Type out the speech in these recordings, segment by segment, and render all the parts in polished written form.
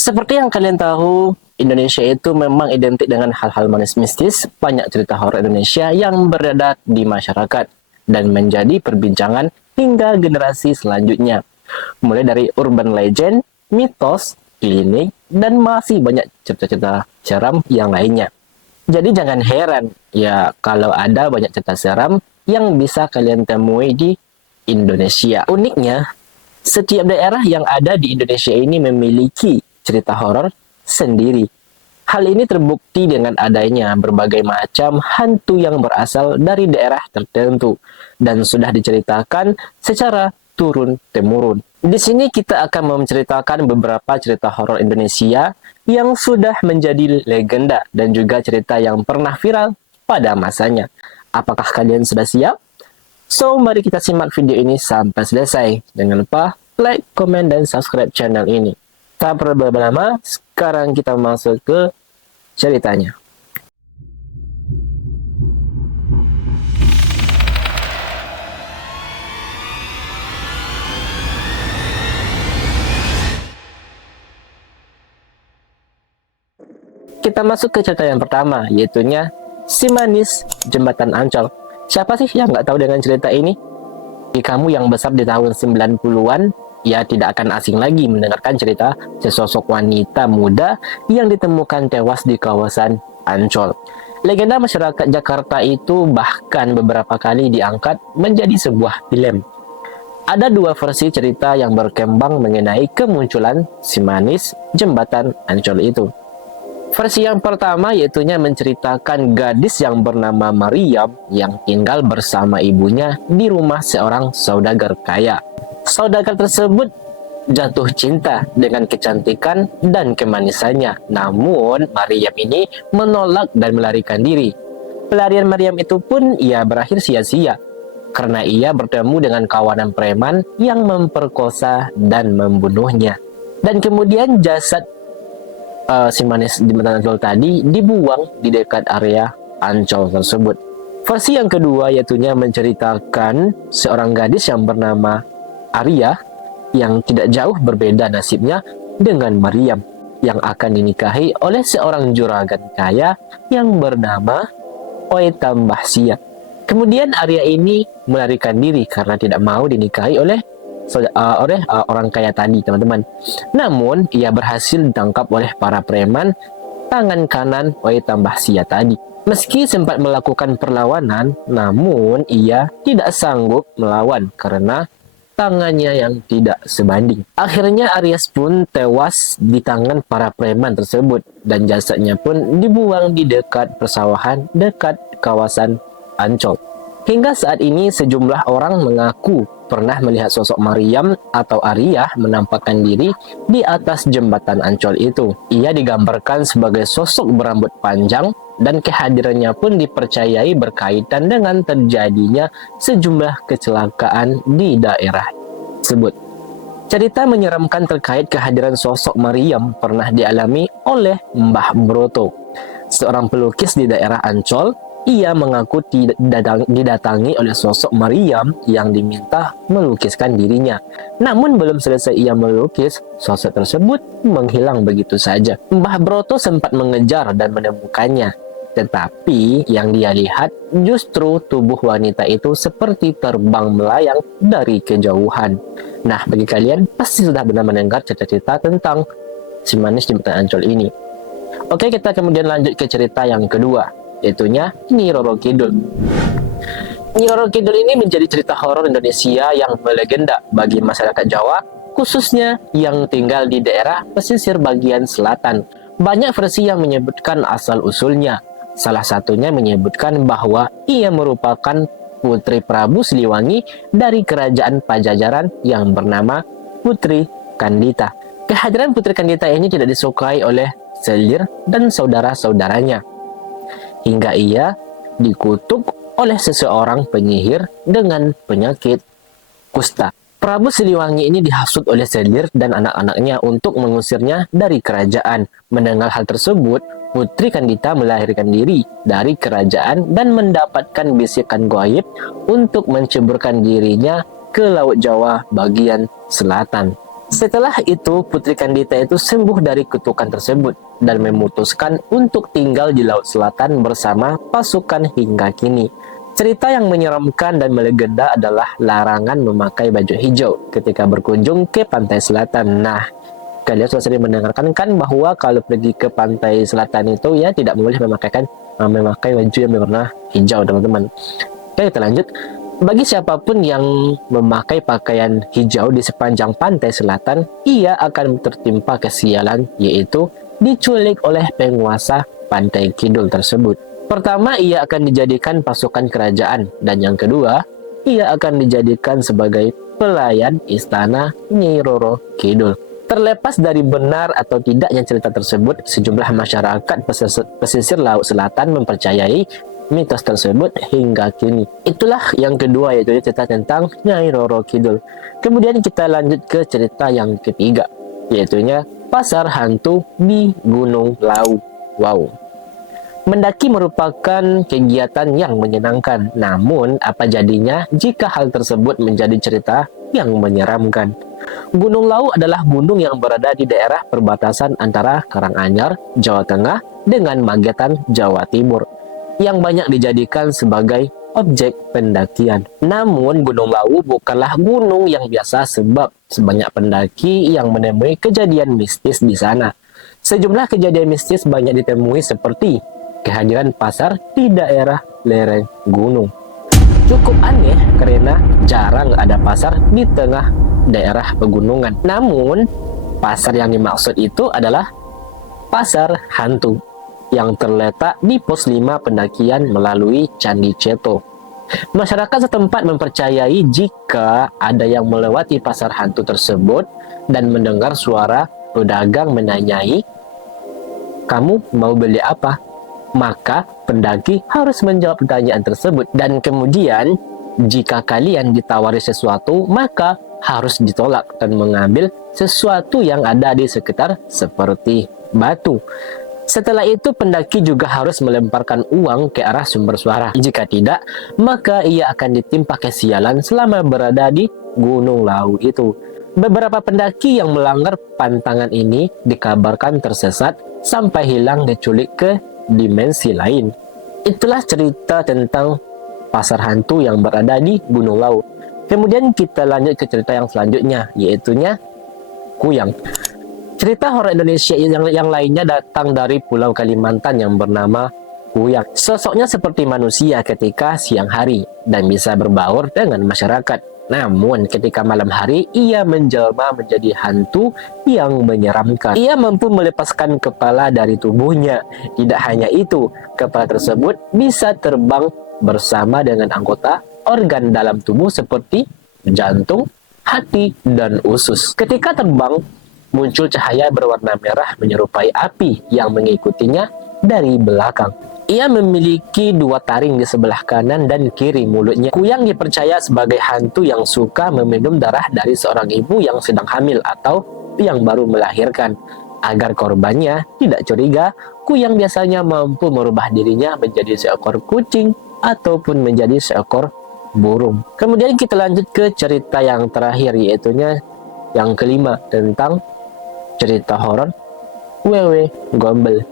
Seperti yang kalian tahu, Indonesia itu memang identik dengan hal-hal manis mistis. Banyak cerita horor Indonesia yang beredar di masyarakat dan menjadi perbincangan hingga generasi selanjutnya. Mulai dari urban legend, mitos, klinik, dan masih banyak cerita-cerita seram yang lainnya. Jadi jangan heran ya kalau ada banyak cerita seram yang bisa kalian temui di Indonesia. Uniknya, setiap daerah yang ada di Indonesia ini memiliki cerita horor sendiri. Hal ini terbukti dengan adanya berbagai macam hantu yang berasal dari daerah tertentu dan sudah diceritakan secara turun-temurun. Di sini kita akan menceritakan beberapa cerita horor Indonesia yang sudah menjadi legenda dan juga cerita yang pernah viral pada masanya. Apakah kalian sudah siap? So, mari kita simak video ini sampai selesai. Jangan lupa like, komen, dan subscribe channel ini. Tak perlu berlama-lama, sekarang kita masuk ke ceritanya. Kita masuk ke cerita yang pertama, yaitunya Si Manis Jembatan Ancol. Siapa sih yang nggak tahu dengan cerita ini? Bagi kamu yang besar di tahun 90-an, ya tidak akan asing lagi mendengarkan cerita sesosok wanita muda yang ditemukan tewas di kawasan Ancol. Legenda masyarakat Jakarta itu bahkan beberapa kali diangkat menjadi sebuah film. Ada dua versi cerita yang berkembang mengenai kemunculan si manis Jembatan Ancol itu. Versi yang pertama yaitunya menceritakan gadis yang bernama Mariam yang tinggal bersama ibunya di rumah seorang saudagar kaya. Saudagar tersebut jatuh cinta dengan kecantikan dan kemanisannya. Namun Mariam ini menolak dan melarikan diri. Pelarian Mariam itu pun ia berakhir sia-sia karena ia bertemu dengan kawanan preman yang memperkosa dan membunuhnya. Dan kemudian jasad si manis Jembatan Ancol tadi dibuang di dekat area Ancol tersebut. Versi yang kedua yaitunya menceritakan seorang gadis yang bernama Arya yang tidak jauh berbeda nasibnya dengan Mariam yang akan dinikahi oleh seorang juragan kaya yang bernama Oetam Bahsia. Kemudian Arya ini melarikan diri karena tidak mau dinikahi oleh orang kaya tadi, teman-teman. Namun ia berhasil ditangkap oleh para preman tangan kanan Oetam Bahsia tadi. Meski sempat melakukan perlawanan, namun ia tidak sanggup melawan karena tangannya yang tidak sebanding. Akhirnya Aryas pun tewas di tangan para preman tersebut dan jasadnya pun dibuang di dekat persawahan dekat kawasan Ancol. Hingga saat ini sejumlah orang mengaku pernah melihat sosok Mariam atau Arya menampakkan diri di atas jembatan Ancol itu. Ia digambarkan sebagai sosok berambut panjang dan kehadirannya pun dipercayai berkaitan dengan terjadinya sejumlah kecelakaan di daerah tersebut. Cerita menyeramkan terkait kehadiran sosok Mariam pernah dialami oleh Mbah Broto, seorang pelukis di daerah Ancol. Ia mengaku didatangi oleh sosok Mariam yang diminta melukiskan dirinya. Namun belum selesai ia melukis, sosok tersebut menghilang begitu saja. Mbah Broto sempat mengejar dan menemukannya. Tetapi yang dia lihat justru tubuh wanita itu seperti terbang melayang dari kejauhan. Nah, bagi kalian pasti sudah benar mendengar cerita-cerita tentang si manis Jembatan Ancol ini. Oke, kita kemudian lanjut ke cerita yang kedua, yaitunya Nyi Roro Kidul. Nyi Roro Kidul ini menjadi cerita horor Indonesia yang melegenda bagi masyarakat Jawa, khususnya yang tinggal di daerah pesisir bagian selatan. Banyak versi yang menyebutkan asal-usulnya. Salah satunya menyebutkan bahwa ia merupakan putri Prabu Siliwangi dari kerajaan Pajajaran yang bernama Putri Kandita. Kehadiran Putri Kandita ini tidak disukai oleh Selir dan saudara-saudaranya, hingga ia dikutuk oleh seseorang penyihir dengan penyakit kusta. Prabu Siliwangi ini dihasut oleh Selir dan anak-anaknya untuk mengusirnya dari kerajaan. Mendengar hal tersebut, Putri Kandita melahirkan diri dari kerajaan dan mendapatkan bisikan gaib untuk menceburkan dirinya ke Laut Jawa bagian selatan. Setelah itu, Putri Kandita itu sembuh dari kutukan tersebut dan memutuskan untuk tinggal di Laut Selatan bersama pasukan hingga kini. Cerita yang menyeramkan dan melegenda adalah larangan memakai baju hijau ketika berkunjung ke pantai selatan. Nah, kalian sudah sering mendengarkan kan bahwa kalau pergi ke pantai selatan itu ya tidak boleh memakai baju yang berwarna hijau, teman-teman. Oke, kita lanjut. Bagi siapapun yang memakai pakaian hijau di sepanjang pantai selatan, ia akan tertimpa kesialan, yaitu diculik oleh penguasa pantai kidul tersebut. Pertama, ia akan dijadikan pasukan kerajaan, dan yang kedua, ia akan dijadikan sebagai pelayan istana Nyai Roro Kidul. Terlepas dari benar atau tidaknya cerita tersebut, sejumlah masyarakat pesisir Laut Selatan mempercayai mitos tersebut hingga kini. Itulah yang kedua, yaitu cerita tentang Nyai Roro Kidul. Kemudian kita lanjut ke cerita yang ketiga, yaitunya pasar hantu di Gunung Lawu. Wow. Mendaki merupakan kegiatan yang menyenangkan. Namun, apa jadinya jika hal tersebut menjadi cerita yang menyeramkan? Gunung Lawu adalah gunung yang berada di daerah perbatasan antara Karanganyar, Jawa Tengah dengan Magetan, Jawa Timur, yang banyak dijadikan sebagai objek pendakian. Namun, Gunung Lawu bukanlah gunung yang biasa sebab sebanyak pendaki yang menemui kejadian mistis di sana. Sejumlah kejadian mistis banyak ditemui seperti kehadiran pasar di daerah lereng gunung. Cukup aneh karena jarang ada pasar di tengah daerah pegunungan. Namun, pasar yang dimaksud itu adalah pasar hantu yang terletak di pos 5 pendakian melalui Candi Ceto. Masyarakat setempat mempercayai jika ada yang melewati pasar hantu tersebut dan mendengar suara pedagang menanyai, "Kamu mau beli apa?" Maka pendaki harus menjawab pertanyaan tersebut. Dan kemudian, jika kalian ditawari sesuatu, maka harus ditolak dan mengambil sesuatu yang ada di sekitar seperti batu. Setelah itu, pendaki juga harus melemparkan uang ke arah sumber suara. Jika tidak, maka ia akan ditimpa kesialan selama berada di Gunung Lawu itu. Beberapa pendaki yang melanggar pantangan ini dikabarkan tersesat sampai hilang diculik ke dimensi lain. Itulah cerita tentang pasar hantu yang berada di Gunung Lawu. Kemudian kita lanjut ke cerita yang selanjutnya, yaitunya Kuyang. Cerita horor Indonesia yang lainnya datang dari Pulau Kalimantan yang bernama Kuyang. Sosoknya seperti manusia ketika siang hari dan bisa berbaur dengan masyarakat. Namun ketika malam hari, ia menjelma menjadi hantu yang menyeramkan. Ia mampu melepaskan kepala dari tubuhnya. Tidak hanya itu, kepala tersebut bisa terbang bersama dengan anggota organ dalam tubuh seperti jantung, hati, dan usus. Ketika terbang, muncul cahaya berwarna merah menyerupai api yang mengikutinya dari belakang. Ia memiliki 2 taring di sebelah kanan dan kiri mulutnya. Kuyang dipercaya sebagai hantu yang suka meminum darah dari seorang ibu yang sedang hamil atau yang baru melahirkan. Agar korbannya tidak curiga, Kuyang biasanya mampu merubah dirinya menjadi seekor kucing ataupun menjadi seekor burung. Kemudian kita lanjut ke cerita yang terakhir, yaitunya yang kelima tentang cerita horor Wewe Gombel.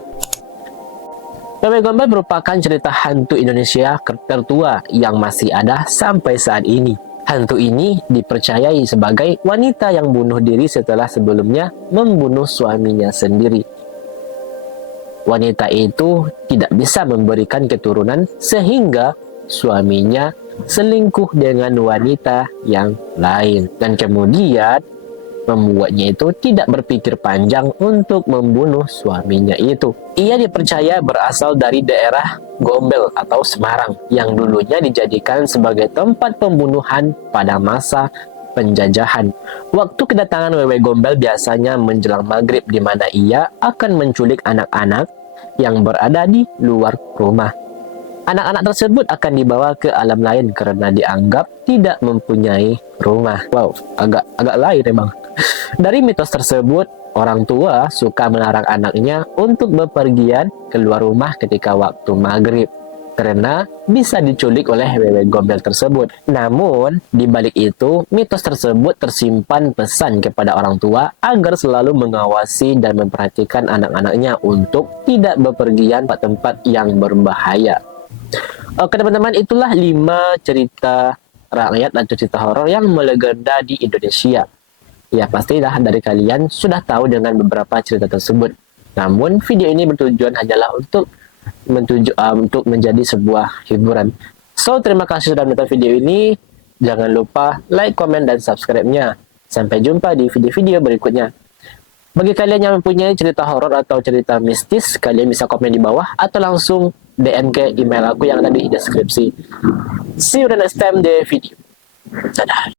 Wewe Gombel merupakan cerita hantu Indonesia tertua yang masih ada sampai saat ini. Hantu ini dipercayai sebagai wanita yang bunuh diri setelah sebelumnya membunuh suaminya sendiri. Wanita itu tidak bisa memberikan keturunan sehingga suaminya selingkuh dengan wanita yang lain. Dan kemudian membuatnya itu tidak berpikir panjang untuk membunuh suaminya itu. Ia dipercaya berasal dari daerah Gombel atau Semarang yang dulunya dijadikan sebagai tempat pembunuhan pada masa penjajahan. Waktu kedatangan Wewe Gombel biasanya menjelang maghrib, di mana ia akan menculik anak-anak yang berada di luar rumah. Anak-anak tersebut akan dibawa ke alam lain karena dianggap tidak mempunyai rumah. Wow, agak lain emang. Dari mitos tersebut, orang tua suka melarang anaknya untuk bepergian keluar rumah ketika waktu maghrib. karena bisa diculik oleh wewe gombel tersebut. Namun, di balik itu, mitos tersebut tersimpan pesan kepada orang tua agar selalu mengawasi dan memperhatikan anak-anaknya untuk tidak bepergian ke tempat yang berbahaya. Oke teman-teman, itulah 5 cerita rakyat atau cerita horor yang melegenda di Indonesia. Ya pastilah dari kalian sudah tahu dengan beberapa cerita tersebut. Namun, video ini bertujuan hanyalah untuk menjadi sebuah hiburan. So, terima kasih sudah menonton video ini. Jangan lupa like, komen, dan subscribe-nya. Sampai jumpa di video-video berikutnya. Bagi kalian yang mempunyai cerita horor atau cerita mistis, kalian bisa komen di bawah atau langsung DM ke email aku yang ada di deskripsi. See you the next time di video. Dadah.